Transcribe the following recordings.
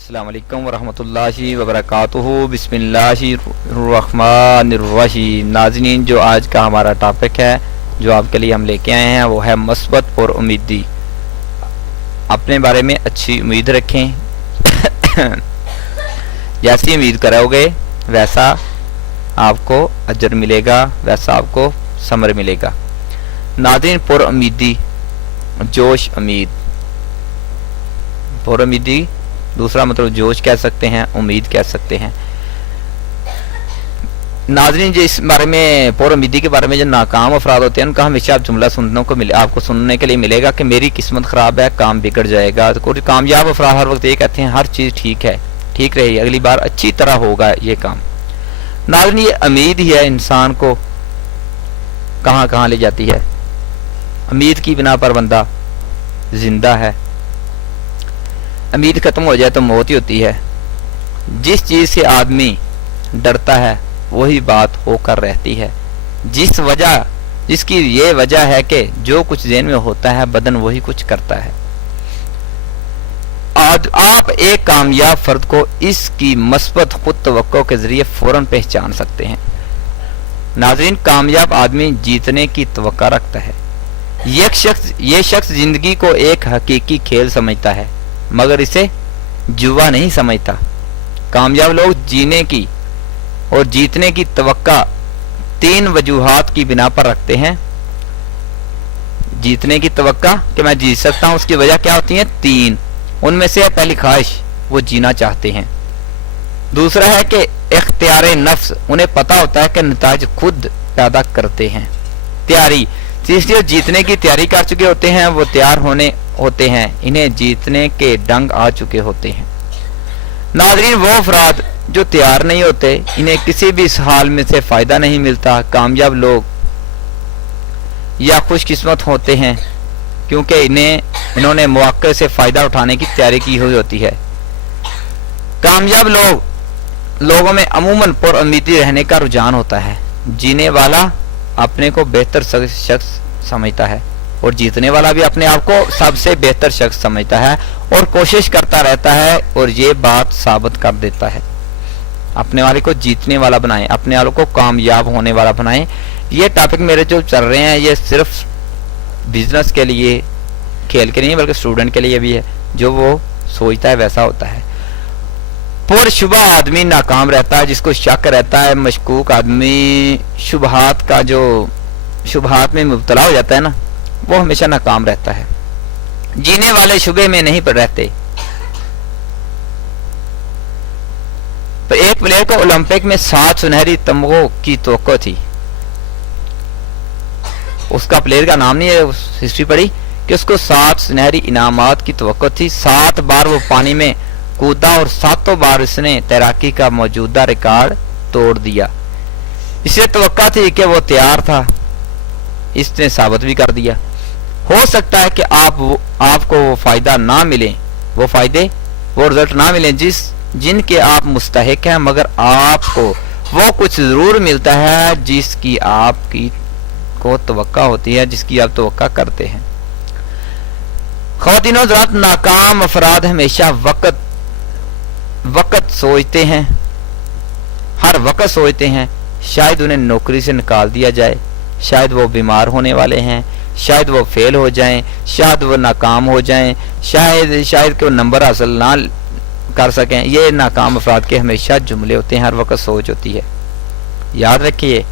अस्सलाम वालेकुम वरहमतुल्लाहि वबरकातुहू। बिस्मिल्लाहिर्रहमानिर्रहीम। नाज़रीन, जो आज का हमारा टॉपिक है जो आपके लिए हम लेके आए हैं वो है मस्बत और उम्मीदी। अपने बारे में अच्छी उम्मीद रखें। जैसी उम्मीद करोगे वैसा आपको अजर मिलेगा, वैसा आपको समर मिलेगा। नाज़रीन, पुर उम्मीदी, जोश उम्मीद। पुर उम्मीदी दूसरा मतलब जोश कह सकते हैं, उम्मीद कह सकते हैं। नाज़रीन, जो इस बारे में पुर उम्मीदी के बारे में जो नाकाम अफराद होते हैं उनका हमेशा आप जुमला आपको सुनने के लिए मिलेगा कि मेरी किस्मत ख़राब है, काम बिगड़ जाएगा। तो कुछ कामयाब अफराद हर वक्त ये कहते हैं हर चीज़ ठीक है, ठीक रहेगी, अगली बार अच्छी तरह होगा ये काम। नाज़रीन, ये उम्मीद ही है इंसान को कहाँ कहाँ ले जाती है। उम्मीद की बिना पर बंदा जिंदा है। उम्मीद खत्म हो जाए तो मौत ही होती है। जिस चीज से आदमी डरता है वही बात होकर रहती है। जिसकी ये वजह है कि जो कुछ ज़हन में होता है बदन वही कुछ करता है। आप एक कामयाब फर्द को इसकी मस्बत खुद तवक्को के जरिए फौरन पहचान सकते हैं। नाज़रीन, कामयाब आदमी जीतने की तवक्को रखता है। ये शख्स जिंदगी को एक हकीकी खेल समझता है मगर इसे जुआ नहीं समझता। कामयाब लोग जीने की और जीतने की तवक्का 3 वजूहात की बिना पर रखते हैं। जीतने की तवक्का कि मैं जीत सकता हूं, उसकी वजह क्या होती है? 3। उनमें से पहली ख्वाहिश, वो जीना चाहते हैं। दूसरा है कि इख्तियारे नफ्स, उन्हें पता होता है कि नताज खुद पैदा करते हैं। तैयारी, तीसरी, जीतने की तैयारी कर चुके होते हैं, वो तैयार होते हैं, इन्हें जीतने के डंग आ चुके होते हैं। नाज़रीन, वो अफराद जो तैयार नहीं होते इन्हें किसी भी हाल में से फायदा नहीं मिलता। कामयाब लोग या खुशकिस्मत होते हैं क्योंकि इन्होंने मौके से फायदा उठाने की तैयारी की हुई होती है। कामयाब लोगों में अमूमन पुर उम्मीदी रहने का रुझान होता है। जीने वाला अपने को बेहतर शख्स समझता है और जीतने वाला भी अपने आप को सबसे बेहतर शख्स समझता है और कोशिश करता रहता है और ये बात साबित कर देता है। अपने वाले को जीतने वाला बनाएं, अपने वालों को कामयाब होने वाला बनाएं। ये टॉपिक मेरे जो चल रहे हैं ये सिर्फ बिजनेस के लिए, खेल के नहीं बल्कि स्टूडेंट के लिए भी है। जो वो सोचता है वैसा होता है। पुरशुबा आदमी नाकाम रहता है, जिसको शक रहता है। मशकूक आदमी शुबहात में मुब्तला हो जाता है ना, वो हमेशा नाकाम रहता है। जीने वाले शुबे में नहीं पड़ रहते। तो एक प्लेयर को ओलंपिक में 7 सुनहरी तमगों की तवक्को थी। उसका प्लेयर का नाम नहीं है, हिस्ट्री पढ़ी कि उसको 7 सुनहरी इनामात की तवक्को थी। 7 बार वो पानी में कूदा और 7 बार इसने तैराकी का मौजूदा रिकॉर्ड तोड़ दिया। इसे तवक्को थी कि वो तैयार था, इसने साबित भी कर दिया। हो सकता है कि आपको वो फायदा ना मिले, वो रिजल्ट ना मिले जिनके आप मुस्तहिक हैं, मगर आपको वो कुछ जरूर मिलता है जिसकी आपकी को तवक्को होती है, जिसकी आप तवक्को करते हैं। ख़वातीन और हज़रात, नाकाम अफराद हमेशा वक्त सोचते हैं, हर वक्त सोचते हैं शायद उन्हें नौकरी से निकाल दिया जाए, शायद वो बीमार होने वाले हैं, शायद वो फेल हो जाएं, शायद वो नाकाम हो जाएं, शायद कि वो नंबर हासिल ना कर सकें। ये नाकाम अफराद के हमेशा जुमले होते हैं, हर वक्त सोच होती है। याद रखिए,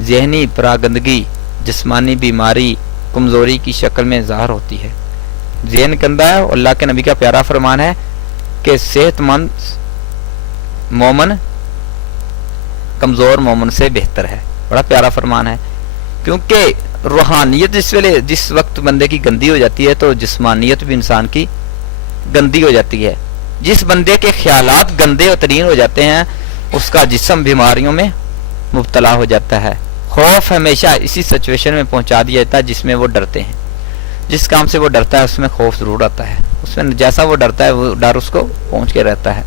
ज़हनी परागंदगी जिस्मानी बीमारी कमज़ोरी की शक्ल में ज़ाहिर होती है। ज़हन गंदा है। अल्लाह के नबी का प्यारा फरमान है कि सेहतमंद मोमन कमज़ोर मोमन से बेहतर है। बड़ा प्यारा फरमान है, क्योंकि रूहानियत जिस वक्त बंदे की गंदी हो जाती है तो जिस्मानियत भी इंसान की गंदी हो जाती है। जिस बंदे के ख्यालात गंदे और तरीन हो जाते हैं उसका जिस्म बीमारियों में मुब्तला हो जाता है। खौफ हमेशा इसी सिचुएशन में पहुंचा दिया जाता है जिसमें वो डरते हैं। जिस काम से वो डरता है उसमें खौफ जरूर आता है, उसमें जैसा वो डरता है वो डर उसको पहुंच के रहता है।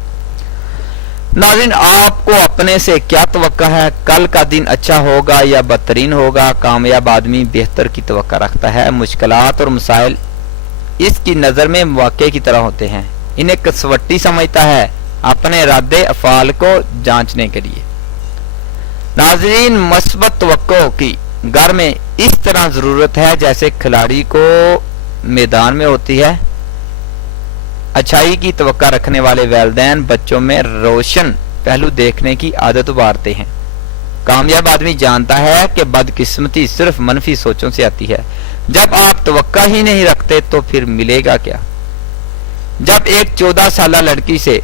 नाज़रीन, आपको अपने से क्या तवक्को है? कल का दिन अच्छा होगा या बदतरीन होगा? कामयाब आदमी बेहतर की तवक्को रखता है। मुश्किलात और मसाइल इसकी नज़र में मौके की तरह होते हैं। इन्हें कसवट्टी समझता है अपने इरादे अफाल को जांचने के लिए। नाज़रीन, मस्बत तवक्को की घर में इस तरह जरूरत है जैसे खिलाड़ी को मैदान में होती है। अच्छाई की तवक्का रखने वाले वालिदैन बच्चों में रोशन पहलू देखने की आदत उभारते हैं। कामयाब आदमी जानता है कि बदकिस्मती सिर्फ मनफी सोचों से आती है। जब आप तवक्का ही नहीं रखते तो फिर मिलेगा क्या? जब एक 14 साल लड़की से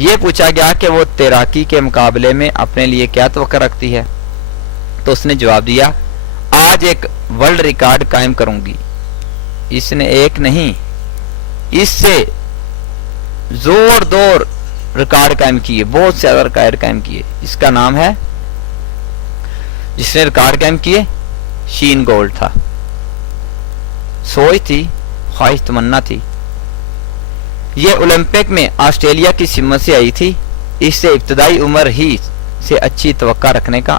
यह पूछा गया कि वो तैराकी के मुकाबले में अपने लिए क्या तवक्का रखती है, तो उसने जवाब दिया, आज एक वर्ल्ड रिकॉर्ड कायम करूंगी। इसने एक नहीं, इससे जोरदार रिकॉर्ड कायम किए, बहुत ज्यादा रिकॉर्ड कायम किए। इसका नाम है, जिसने रिकॉर्ड कायम किए, शीन गोल्ड था। सोच थी, ख्वाहिश तमन्ना थी। ये ओलंपिक में ऑस्ट्रेलिया की सिमत से आई थी। इससे इब्तदाई उम्र ही से अच्छी तवक्का रखने का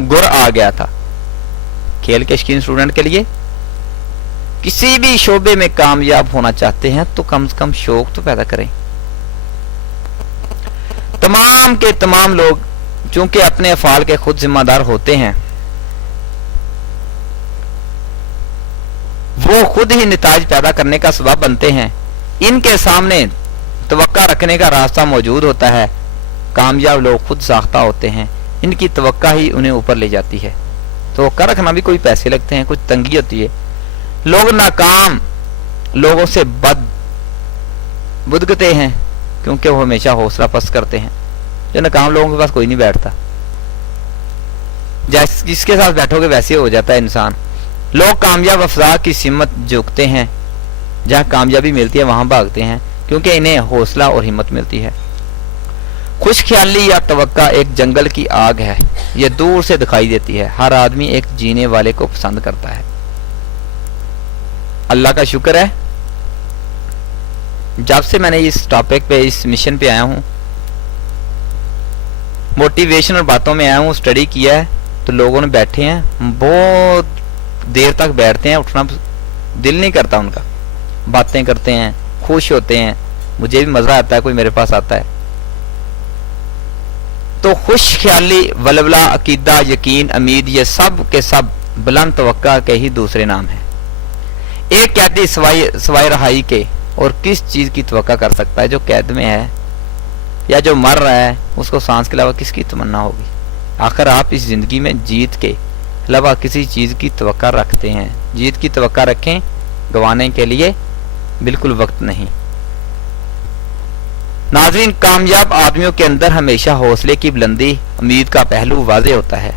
गुर आ गया था। खेल के शौकीन स्टूडेंट के लिए किसी भी शोबे में कामयाब होना चाहते हैं तो कम से कम शौक तो पैदा करें। तमाम के तमाम लोग चूंकि अपने अफाल के खुद जिम्मेदार होते हैं, वो खुद ही नताज पैदा करने का सबब बनते हैं। इनके सामने तवक्का रखने का रास्ता मौजूद होता है। कामयाब लोग खुद साख्ता होते हैं, इनकी तवक्का ही उन्हें ऊपर ले जाती है। तवक्का रखना भी कोई पैसे लगते हैं, कुछ तंगी होती है। लोग नाकाम लोगों से बुदगते हैं क्योंकि वो हमेशा हौसला पस्त करते हैं। जो नाकाम लोगों के पास कोई नहीं बैठता, जिसके साथ बैठोगे वैसे हो जाता है इंसान। लोग कामयाब अफराद की सिमत झुकते हैं, जहां कामयाबी मिलती है वहां भागते हैं क्योंकि इन्हें हौसला और हिम्मत मिलती है। खुश ख्याली या तवक्का एक जंगल की आग है, यह दूर से दिखाई देती है। हर आदमी एक जीने वाले को पसंद करता है। अल्लाह का शुक्र है, जब से मैंने इस टॉपिक पे, इस मिशन पे आया हूं, मोटिवेशनल बातों में आया हूं, स्टडी किया है, तो लोगों ने बैठे हैं, बहुत देर तक बैठते हैं, उठना दिल नहीं करता उनका। बातें करते हैं, खुश होते हैं, मुझे भी मजा आता है, कोई मेरे पास आता है। तो खुश ख्याली, वलवला, अकीदा, यकीन, उम्मीद, ये सब के सब बुलंद तवक्का के ही दूसरे नाम हैं। एक कैदी सवाई रहाई के और किस चीज की तवक्का कर सकता है? जो कैद में है या जो मर रहा है, उसको सांस के अलावा किसकी तमन्ना होगी? आखिर आप इस जिंदगी में जीत के अलावा किसी चीज की तवक्का रखते हैं? जीत की तवक्का रखें, गंवाने के लिए बिल्कुल वक्त नहीं। नाज़रीन, कामयाब आदमियों के अंदर हमेशा हौसले की बुलंदी, उम्मीद का पहलू वाज़े होता है।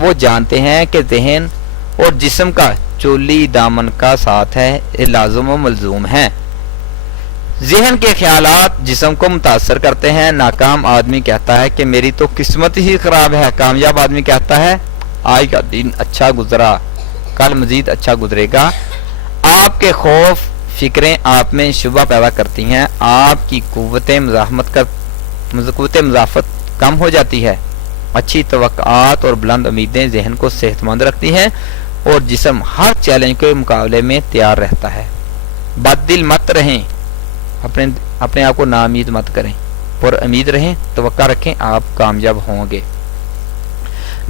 वो जानते हैं कि ज़हन और जिस्म का चोली दामन का साथ है, ये लाज़िम व मलज़ूम है। ज़हन के ख्यालात जिस्म को मुतासर करते हैं। नाकाम आदमी कहता है कि मेरी तो किस्मत ही खराब है। कामयाब आदमी कहता है आज का दिन अच्छा गुजरा, कल मजीद अच्छा गुजरेगा। आपके खौफ फिक्रें आप में शुबा पैदा करती हैं। आपकी कुव्वत मज़ाफ़त कम हो जाती है। अच्छी तवक्कात और बुलंद उम्मीदें ज़हन को सेहतमंद रखती हैं और जिस्म हर चैलेंज के मुकाबले में तैयार रहता है। बददिल मत रहें, अपने आप को नाउम्मीद मत करें, पर उम्मीद रहें, तवक्का रखें, आप कामयाब होंगे।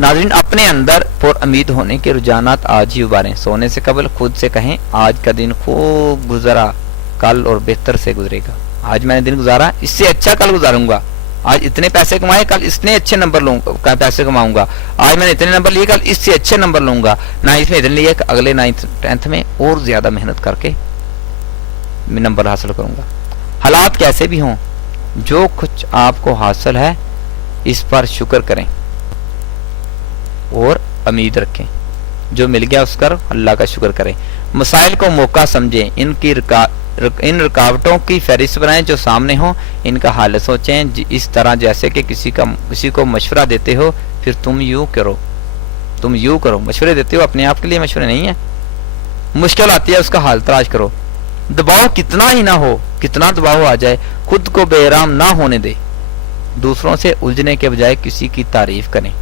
नाज़रीन, अपने अंदर पर उम्मीद होने के रुझानात आज ही उबारें। सोने से कबल खुद से कहें आज का दिन खूब गुजरा, कल और बेहतर से गुजरेगा। आज मैंने दिन गुजारा, इससे अच्छा कल गुजारूंगा। आज इतने पैसे कमाए, कल इतने अच्छे नंबर लूंगा, पैसे कमाऊंगा। आज मैंने इतने नंबर लिए, कल इससे अच्छे नंबर लूंगा। नाइन्थ में इतने लिए, अगले 9th 10th में और ज्यादा मेहनत करके नंबर हासिल करूंगा। हालात कैसे भी हों, जो कुछ आपको हासिल है इस पर शुक्र करें और उम्मीद रखें। जो मिल गया उस पर अल्लाह का शुक्र करें। मसाइल को मौका समझें, इन रुकावटों की फहरिस्त बनाएं जो सामने हो, इनका हल सोचें। इस तरह जैसे कि किसी को मशवरा देते हो, फिर तुम यूं करो। मशवरे देते हो, अपने आप के लिए मशवरे नहीं है। मुश्किल आती है, उसका हल तलाश करो। दबाव कितना ही ना हो, कितना दबाव आ जाए, खुद को बेराम ना होने दे। दूसरों से उलझने के बजाय किसी की तारीफ करें।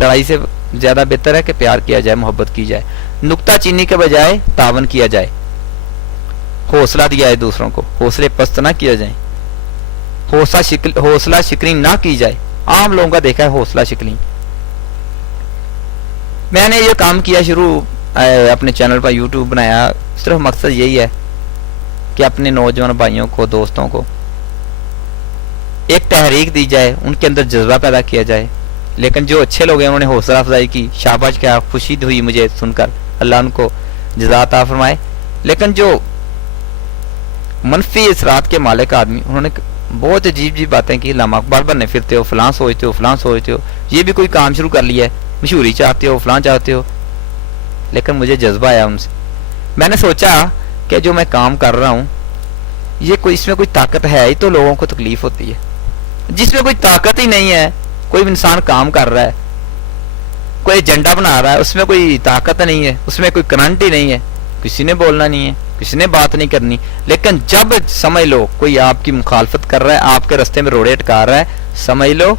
लड़ाई से ज्यादा बेहतर है कि प्यार किया जाए, मोहब्बत की जाए। नुक्ता चीनी के बजाय तावन किया जाए। حوصلہ دیا ہے دوسروں کو، حوصلے پست نہ کیا جائیں، حوصلہ شکنی نہ کی جائے. عام لوگوں کا دیکھا ہے حوصلہ شکنی. میں نے یہ کام کیا شروع اپنے چینل پر یوٹیوب بنایا، صرف مقصد یہی ہے کہ اپنے نوجوان بھائیوں کو، دوستوں کو ایک تحریک دی جائے، ان کے اندر جذبہ پیدا کیا جائے. لیکن جو اچھے لوگ ہیں انہوں نے حوصلہ افزائی کی، شاباش، کیا خوشی ہوئی مجھے سن کر، اللہ ان کو جزا عطا فرمائے. لیکن جو منفی اثرات کے مالک آدمی، انہوں نے بہت عجیب عجیب باتیں کی، علامہ اقبال بننے پھرتے ہو، فلاں سوچتے ہو، فلاں سوچتے ہو، یہ بھی کوئی کام شروع کر لیا ہے، مشہوری چاہتے ہو، فلاں چاہتے ہو. لیکن مجھے جذبہ آیا ان سے. میں نے سوچا کہ جو میں کام کر رہا ہوں یہ کوئی، اس میں کوئی طاقت ہے ہی تو لوگوں کو تکلیف ہوتی ہے. جس میں کوئی طاقت ہی نہیں ہے، کوئی انسان کام کر رہا ہے، کوئی ایجنڈا بنا رہا ہے، اس میں کوئی طاقت نہیں ہے، اس میں کوئی کرنٹ ہی نہیں ہے، کسی نے بولنا نہیں ہے، کسی نے بات نہیں کرنی. لیکن جب سمجھ لو کوئی آپ کی مخالفت کر رہا ہے، آپ کے رستے میں روڑے اٹکا رہا ہے، سمجھ لو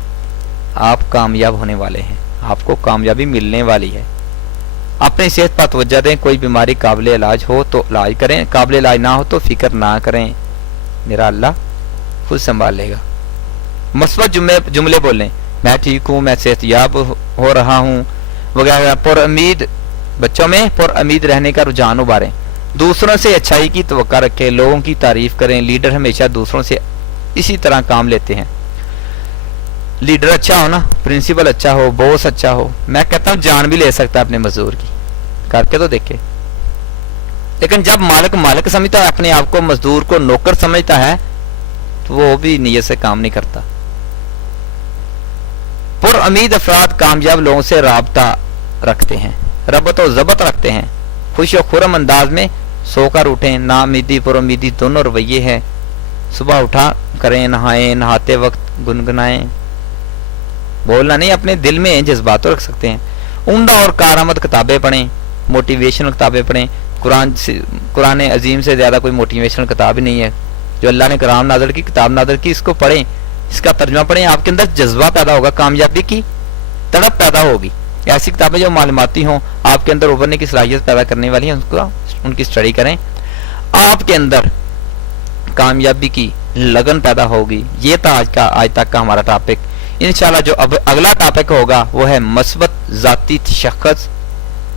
آپ کامیاب ہونے والے ہیں، آپ کو کامیابی ملنے والی ہے. اپنی صحت پر توجہ دیں. کوئی بیماری قابل علاج ہو تو علاج کریں، قابل علاج نہ ہو تو فکر نہ کریں، میرا اللہ خود سنبھال لے گا. مثبت جملے بولیں، میں ٹھیک ہوں، میں صحت یاب ہو رہا ہوں وغیرہ. پر امید، بچوں میں پر امید رہنے کا رجحان ابھاریں. دوسروں سے اچھائی کی توقع رکھیں، لوگوں کی تعریف کریں. لیڈر ہمیشہ دوسروں سے اسی طرح کام لیتے ہیں. لیڈر اچھا ہو نا، پرنسپل اچھا ہو، باس اچھا ہو، میں کہتا ہوں جان بھی لے سکتا ہے اپنے مزدور کی، کر کے تو دیکھے. لیکن جب مالک سمجھتا ہے اپنے آپ کو، مزدور کو نوکر سمجھتا ہے، تو وہ بھی نیت سے کام نہیں کرتا. پر امید افراد کامیاب لوگوں سے رابطہ رکھتے ہیں، ربط و ضبط رکھتے ہیں. خوش و خرم انداز میں سو کر اٹھیں. نا امیدی پر امیدی دونوں رویے ہیں. صبح اٹھا کریں، نہائیں، نہاتے وقت گنگنائیں. بولنا نہیں، اپنے دل میں جذبات رکھ سکتے ہیں. عمدہ اور کارآمد کتابیں پڑھیں، موٹیویشنل کتابیں پڑھیں. قرآن عظیم سے زیادہ کوئی موٹیویشنل کتاب ہی نہیں ہے. جو اللہ نے کرام نازل کی، کتاب نازل کی، اس کو پڑھیں، اس کا ترجمہ پڑھیں. آپ کے اندر جذبہ پیدا ہوگا، کامیابی کی تڑپ پیدا ہوگی. ایسی کتابیں جو معلوماتی ہوں، آپ کے اندر ابھرنے کی صلاحیت پیدا کرنے والی ہیں، ان کی اسٹڈی کریں. آپ کے اندر کامیابی کی لگن پیدا ہوگی. یہ تھا آج تک کا ہمارا ٹاپک. انشاءاللہ جو اب اگلا ٹاپک ہوگا وہ ہے مثبت ذاتی تشخص.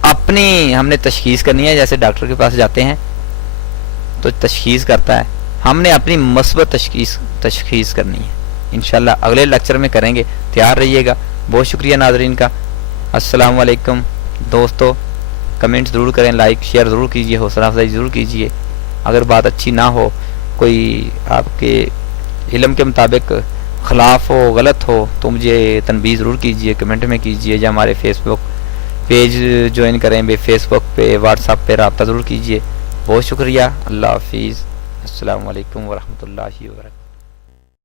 اپنی ہم نے تشخیص کرنی ہے. جیسے ڈاکٹر کے پاس جاتے ہیں تو تشخیص کرتا ہے، ہم نے اپنی مثبت تشخیص کرنی ہے. انشاءاللہ اگلے لیکچر میں کریں گے. تیار رہیے گا. بہت شکریہ ناظرین کا. السلام علیکم دوستو. کمنٹ ضرور کریں، لائک شیئر ضرور کیجئے، حوصلہ افزائی ضرور کیجئے. اگر بات اچھی نہ ہو، کوئی آپ کے علم کے مطابق خلاف ہو، غلط ہو، تو مجھے تنبیہ ضرور کیجئے، کمنٹ میں کیجئے، یا ہمارے فیس بک پیج جوائن کریں. فیس بک پہ، واٹس ایپ پہ رابطہ ضرور کیجئے. بہت شکریہ. اللہ حافظ. السلام علیکم ورحمۃ اللہ وبرکاتہ.